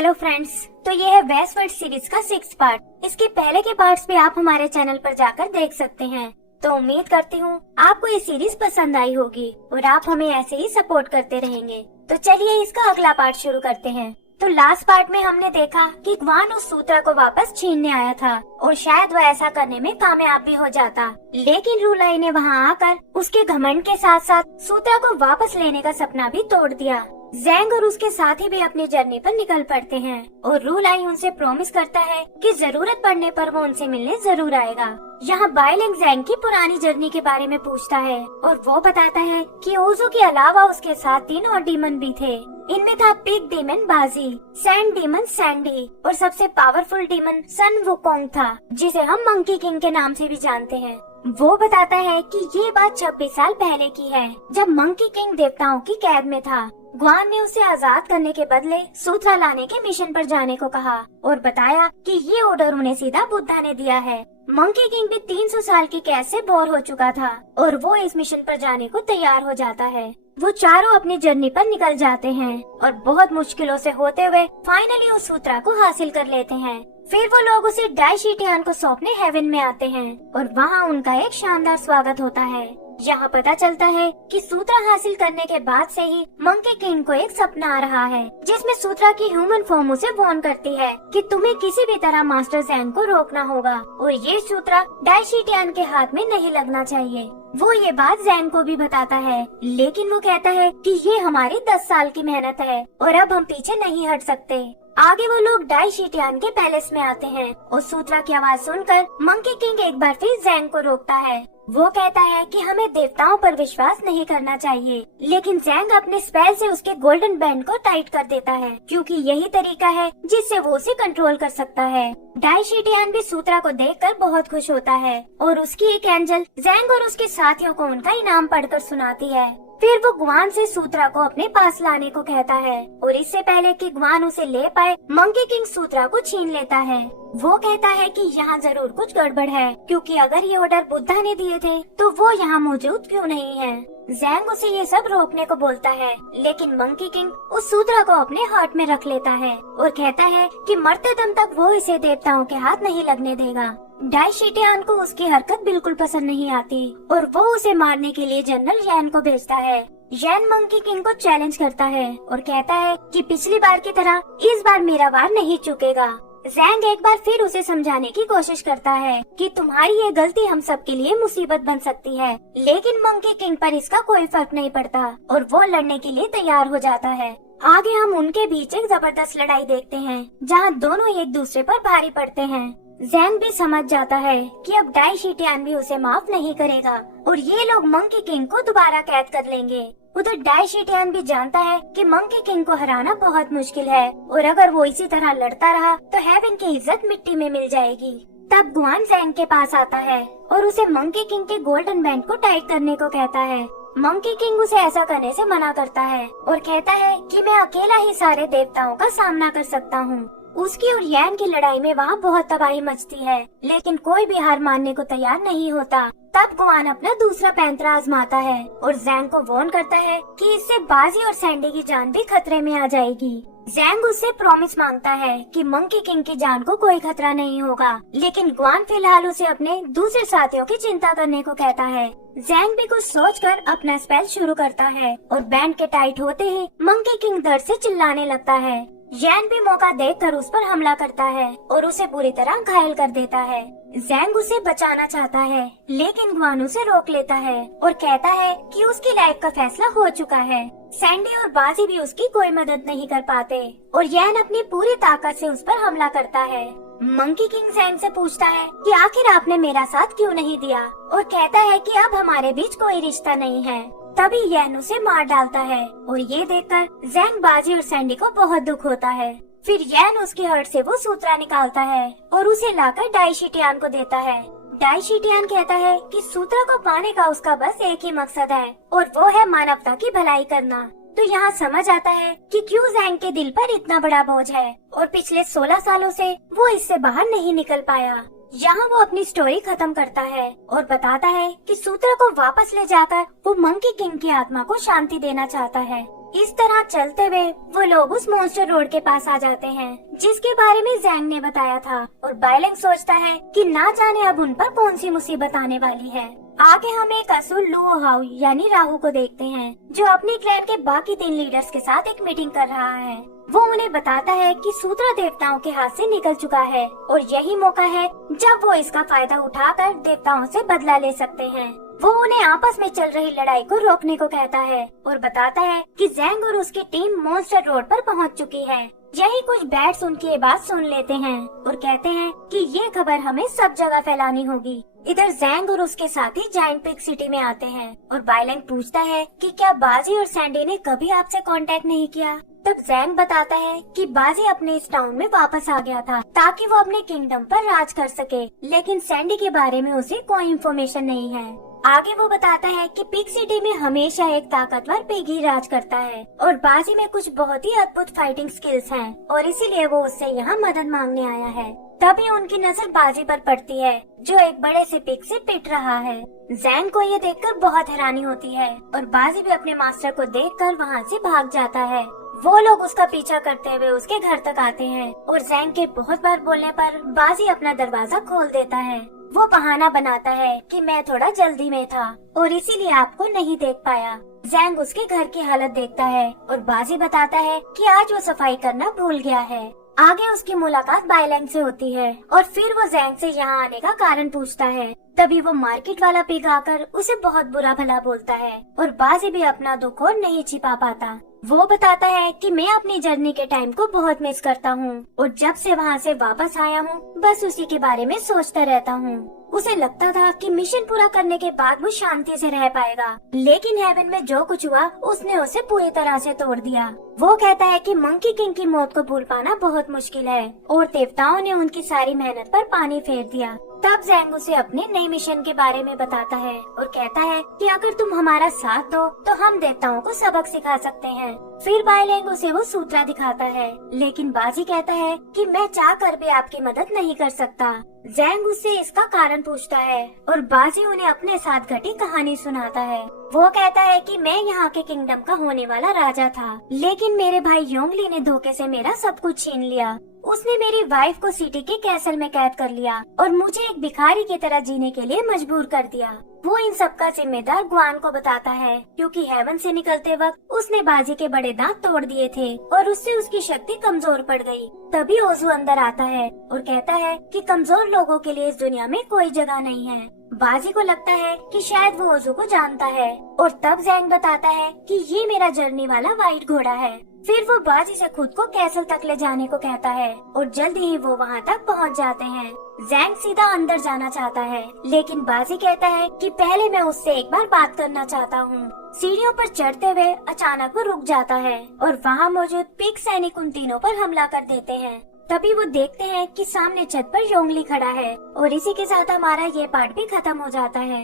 Hello friends, तो ये है वेस्टवर्ल्ड सीरीज का 6th पार्ट। इसके पहले के पार्ट्स भी आप हमारे चैनल पर जाकर देख सकते हैं। तो उम्मीद करती हूँ आपको ये सीरीज पसंद आई होगी और आप हमें ऐसे ही सपोर्ट करते रहेंगे। तो चलिए इसका अगला पार्ट शुरू करते हैं। तो लास्ट पार्ट में हमने देखा कि ग्वान उस सूत्रा को वापस छीनने आया था और शायद वह ऐसा करने में कामयाब भी हो जाता, लेकिन रूलाई ने वहाँ आकर उसके घमंड के साथ साथ सूत्रा को वापस लेने का सपना भी तोड़ दिया। ज़ैंग और उसके साथी भी अपनी जर्नी पर निकल पड़ते हैं और रूलाई उनसे प्रॉमिस करता है कि जरूरत पड़ने पर वो उनसे मिलने जरूर आएगा। यहाँ बाइलिंग ज़ैंग की पुरानी जर्नी के बारे में पूछता है और वो बताता है कि ओजो के अलावा उसके साथ 3 और डीमन भी थे। इनमें था पिग डीमन बाजी, सैंड डीमन सैंडी और सबसे पावरफुल डीमन सन वुकोंग था, जिसे हम मंकी किंग के नाम से भी जानते हैं। वो बताता है कि ये बात 26 साल पहले की है, जब मंकी किंग देवताओं की कैद में था। ग्वान ने उसे आजाद करने के बदले सूत्रा लाने के मिशन पर जाने को कहा और बताया कि ये ऑर्डर उन्हें सीधा बुद्धा ने दिया है। मंकी किंग भी 300 साल की कैद से बोर हो चुका था और वो इस मिशन पर जाने को तैयार हो जाता है। वो चारों अपनी जर्नी पर निकल जाते हैं और बहुत मुश्किलों से होते हुए फाइनली उस सूत्रा को हासिल कर लेते हैं। फिर वो लोग उसे डाइशिटियान को सौंपने हेवन में आते हैं और वहाँ उनका एक शानदार स्वागत होता है। यहाँ पता चलता है कि सूत्रा हासिल करने के बाद से ही मंकी किंग को एक सपना आ रहा है, जिसमें सूत्रा की ह्यूमन फॉर्म उसे वार्न करती है कि तुम्हें किसी भी तरह मास्टर ज़ैंग को रोकना होगा और ये सूत्रा डाइशिटियान के हाथ में नहीं लगना चाहिए। वो ये बात ज़ैंग को भी बताता है, लेकिन वो कहता है कि ये हमारी 10 साल की मेहनत है और अब हम पीछे नहीं हट सकते। आगे वो लोग डाइशिटियान के पैलेस में आते हैं और सूत्रा की आवाज सुनकर मंकी किंग एक बार फिर ज़ैंग को रोकता है। वो कहता है कि हमें देवताओं पर विश्वास नहीं करना चाहिए, लेकिन ज़ैंग अपने स्पेल से उसके गोल्डन बैंड को टाइट कर देता है, क्योंकि यही तरीका है जिससे वो उसे कंट्रोल कर सकता है। डाइशिटियान भी सूत्रा को देखकर बहुत खुश होता है और उसकी एक एंजल ज़ैंग और उसके साथियों को उनका इनाम पढ़कर सुनाती है। फिर वो ग्वान से सूत्रा को अपने पास लाने को कहता है और इससे पहले कि ग्वान उसे ले पाए, मंकी किंग सूत्रा को छीन लेता है। वो कहता है कि यहाँ जरूर कुछ गड़बड़ है, क्योंकि अगर ये ऑर्डर बुद्धा ने दिए थे तो वो यहाँ मौजूद क्यों नहीं है। ज़ैंग उसे ये सब रोकने को बोलता है, लेकिन मंकी किंग उस सूत्रा को अपने हाथ में रख लेता है और कहता है कि मरते दम तक वो इसे देवताओं के हाथ नहीं लगने देगा। डाइशिटियान को उसकी हरकत बिल्कुल पसंद नहीं आती और वो उसे मारने के लिए जनरल यैन को भेजता है। यैन मंकी किंग को चैलेंज करता है और कहता है कि पिछली बार की तरह इस बार मेरा वार नहीं चुकेगा। ज़ैंग एक बार फिर उसे समझाने की कोशिश करता है कि तुम्हारी ये गलती हम सब के लिए मुसीबत बन सकती है, लेकिन मंकी किंग पर इसका कोई फर्क नहीं पड़ता और वो लड़ने के लिए तैयार हो जाता है। आगे हम उनके बीच एक जबरदस्त लड़ाई देखते हैं, जहाँ दोनों एक दूसरे पर भारी पड़ते हैं। ज़ैंग भी समझ जाता है कि अब डाइशिटियान भी उसे माफ नहीं करेगा और ये लोग मंकी किंग को दोबारा कैद कर लेंगे। उधर डाइशिटियान भी जानता है कि मंकी किंग को हराना बहुत मुश्किल है और अगर वो इसी तरह लड़ता रहा तो हेवन की इज्जत मिट्टी में मिल जाएगी। तब ग्वान ज़ैंग के पास आता है और उसे मंकी किंग के गोल्डन बैंड को टाइट करने को कहता है। मंकी किंग उसे ऐसा करने से मना करता है और कहता है कि मैं अकेला ही सारे देवताओं का सामना कर सकता हूँ। उसकी और यैन की लड़ाई में वहाँ बहुत तबाही मचती है, लेकिन कोई भी हार मानने को तैयार नहीं होता। तब ग्वान अपना दूसरा पैंतरा आजमाता है और ज़ैंग को वार्न करता है कि इससे बाजी और सैंडी की जान भी खतरे में आ जाएगी। ज़ैंग उससे प्रॉमिस मांगता है कि मंकी किंग की जान को कोई खतरा नहीं होगा, लेकिन ग्वान फिलहाल उसे अपने दूसरे साथियों की चिंता करने को कहता है। ज़ैंग भी कुछ सोचकर अपना स्पेल शुरू करता है और बैंड के टाइट होते ही मंकी किंग दर्द से चिल्लाने लगता है। यैन भी मौका देखकर उस पर हमला करता है और उसे बुरी तरह घायल कर देता है। ज़ैंग उसे बचाना चाहता है, लेकिन ग्वान उसे रोक लेता है और कहता है कि उसकी लाइफ का फैसला हो चुका है। सैंडी और बाजी भी उसकी कोई मदद नहीं कर पाते और यैन अपनी पूरी ताकत से उस पर हमला करता है। मंकी किंग ज़ैंग से पूछता है कि आखिर आपने मेरा साथ क्यों नहीं दिया और कहता है कि अब हमारे बीच कोई रिश्ता नहीं है। तभी यैन उसे मार डालता है और ये देखकर ज़ैंग, बाजी और सैंडी को बहुत दुख होता है। फिर यैन उसके हर्ट से वो सूत्रा निकालता है और उसे लाकर डाइशिटियान को देता है। डाइशिटियान कहता है कि सूत्रा को पाने का उसका बस एक ही मकसद है और वो है मानवता की भलाई करना। तो यहाँ समझ आता है कि क्यों ज़ैंग के दिल पर इतना बड़ा बोझ है और पिछले 16 सालों से वो इससे बाहर नहीं निकल पाया। यहाँ वो अपनी स्टोरी खत्म करता है और बताता है कि सूत्रा को वापस ले जाकर वो मंकी किंग की आत्मा को शांति देना चाहता है। इस तरह चलते हुए वो लोग उस मॉन्स्टर रोड के पास आ जाते हैं जिसके बारे में जैंग ने बताया था, और बाइलेंग सोचता है कि ना जाने अब उन पर कौन सी मुसीबत आने वाली है। आगे हम एक असुर लुओ हाउ यानी राहु को देखते हैं जो अपने क्लैन के बाकी 3 लीडर्स के साथ एक मीटिंग कर रहा है। वो उन्हें बताता है कि सूत्रा देवताओं के हाथ से निकल चुका है और यही मौका है जब वो इसका फायदा उठाकर देवताओं से बदला ले सकते हैं। वो उन्हें आपस में चल रही लड़ाई को रोकने को कहता है और बताता है कि जैंग और उसकी टीम मॉन्स्टर रोड पर पहुंच चुकी है। यही कुछ बैट्स उनकी ये बात सुन लेते हैं और कहते हैं कि ये खबर हमें सब जगह फैलानी होगी। इधर जैंग और उसके साथी जायंट पिग सिटी में आते हैं और बाइलेंग पूछता है कि क्या बाजी और सैंडी ने कभी आपसे कांटेक्ट नहीं किया। तब जैंग बताता है कि बाजी अपने इस टाउन में वापस आ गया था ताकि वो अपने किंगडम पर राज कर सके, लेकिन सैंडी के बारे में उसे कोई इन्फॉर्मेशन नहीं है। आगे वो बताता है कि पिग सिटी में हमेशा एक ताकतवर पिग ही राज करता है और बाजी में कुछ बहुत ही अद्भुत फाइटिंग स्किल्स हैं और इसीलिए वो उससे यहाँ मदद मांगने आया है। तभी उनकी नजर बाजी पर पड़ती है जो एक बड़े से पिग से पिट रहा है। जैंग को ये देखकर बहुत हैरानी होती है और बाजी भी अपने मास्टर को देखकर वहाँ से भाग जाता है। वो लोग उसका पीछा करते हुए उसके घर तक आते हैं और जैंग के बहुत बार बोलने पर बाजी अपना दरवाजा खोल देता है। वो बहाना बनाता है कि मैं थोड़ा जल्दी में था और इसीलिए आपको नहीं देख पाया। जैंग उसके घर की हालत देखता है और बाजी बताता है कि आज वो सफाई करना भूल गया है। आगे उसकी मुलाकात बाइलेंग से होती है और फिर वो जैंग से यहाँ आने का कारण पूछता है। तभी वो मार्केट वाला पिग आकर उसे बहुत बुरा भला बोलता है और बाजी भी अपना दुख और नहीं छिपा पाता। वो बताता है कि मैं अपनी जर्नी के टाइम को बहुत मिस करता हूँ और जब से वहाँ से वापस आया हूँ बस उसी के बारे में सोचता रहता हूँ। उसे लगता था कि मिशन पूरा करने के बाद वो शांति से रह पाएगा, लेकिन हेवन में जो कुछ हुआ उसने उसे पूरी तरह से तोड़ दिया। वो कहता है कि मंकी किंग की मौत को भूल पाना बहुत मुश्किल है और देवताओं ने उनकी सारी मेहनत पर पानी फेर दिया। तब जैंग उसे अपने नए मिशन के बारे में बताता है और कहता है कि अगर तुम हमारा साथ दो तो हम देवताओं को सबक सिखा सकते हैं। फिर बाइलेंग उसे वो सूत्रा दिखाता है, लेकिन बाजी कहता है कि मैं चाह कर भी आपकी मदद नहीं कर सकता। जैंग उससे इसका कारण पूछता है और बाजी उन्हें अपने साथ घटी कहानी सुनाता है। वो कहता है कि मैं यहाँ के किंगडम का होने वाला राजा था, लेकिन मेरे भाई योंगली ने धोखे से मेरा सब कुछ छीन लिया। उसने मेरी वाइफ को सिटी के कैसल में कैद कर लिया और मुझे एक भिखारी की तरह जीने के लिए मजबूर कर दिया। वो इन सब का जिम्मेदार ग्वान को बताता है क्योंकि हेवन से निकलते वक्त उसने बाजी के बड़े दांत तोड़ दिए थे और उससे उसकी शक्ति कमजोर पड़ गई। तभी ओजू अंदर आता है और कहता है कि कमजोर लोगों के लिए इस दुनिया में कोई जगह नहीं है। बाजी को लगता है कि शायद वो ओजू को जानता है और तब जैंग बताता है कि ये मेरा जर्नी वाला व्हाइट घोड़ा है। फिर वो बाजी से खुद को कैसल तक ले जाने को कहता है और जल्दी ही वो वहाँ तक पहुँच जाते हैं। जैंग सीधा अंदर जाना चाहता है, लेकिन बाजी कहता है कि पहले मैं उससे एक बार बात करना चाहता हूँ। सीढ़ियों पर चढ़ते हुए अचानक वो रुक जाता है और वहाँ मौजूद पिग सैनिक उन तीनों पर हमला कर देते हैं। तभी वो देखते हैं कि सामने छत पर योंगली खड़ा है और इसी के साथ हमारा ये पार्ट भी खत्म हो जाता है।